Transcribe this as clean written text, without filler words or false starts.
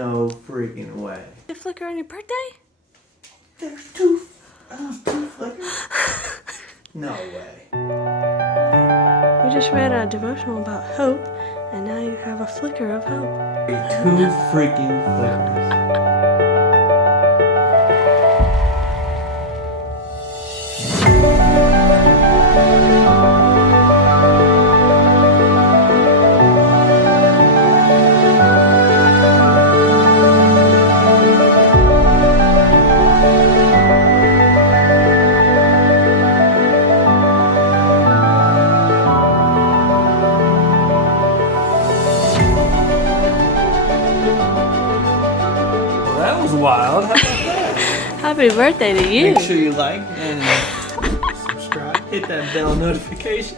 No freaking way. A flicker on your birthday? There's two flickers? No way. We just read a devotional about hope, and now you have a flicker of hope. 2 freaking flickers. That was wild. How about that? Happy birthday to you. Make sure you like and subscribe. Hit that bell notification.